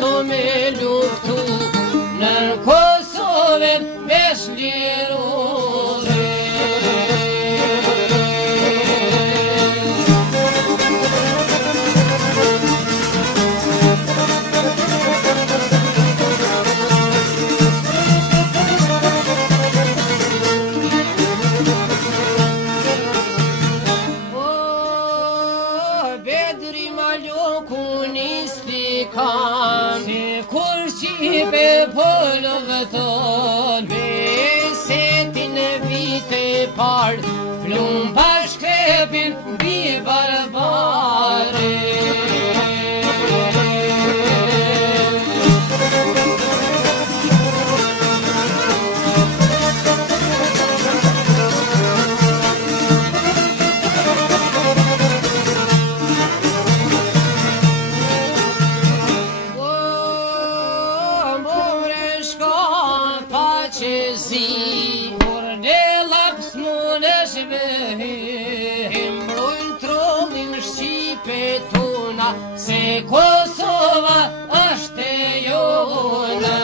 To me luftu në Kosovë me shlirove. Bedri Maloku nisti kam pe polove ton me setin vite par plum pa shkrepin bi barbare. Se Kosova është e jona.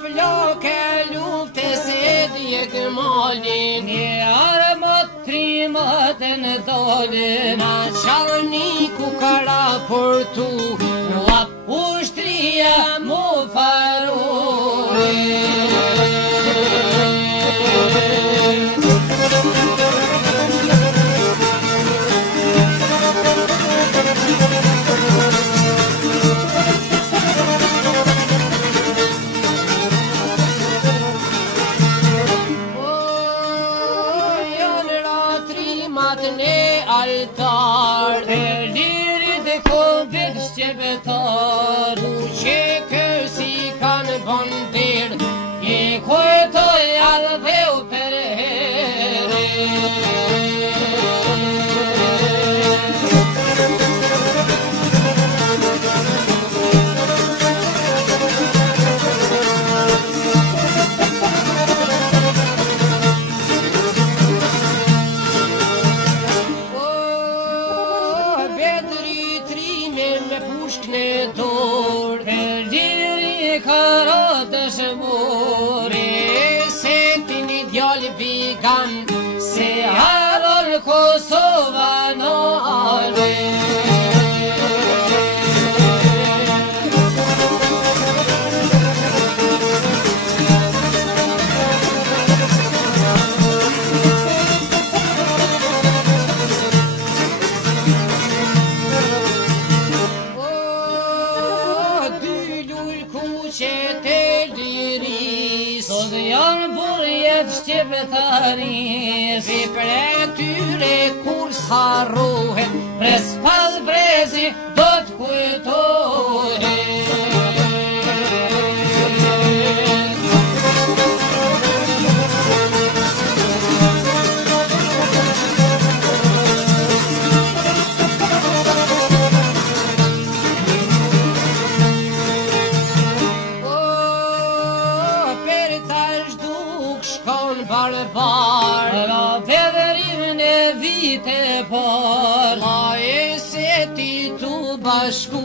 Flokë lufte se djeg malin në dole na Qalniku ka raportu la ushtria mu farore. Altar e lirit e komplet shqepetar që kësi kanë bandir e kujtoj aldheu për here. Se harol Kosova në ale. Dy lull kuqet e liris sot janë burjet shqiptaris. Si pre tyre kur s'harrohet pres pas brezi do t'kujtohet. La pedrim ne vite par la e se ti tu bashku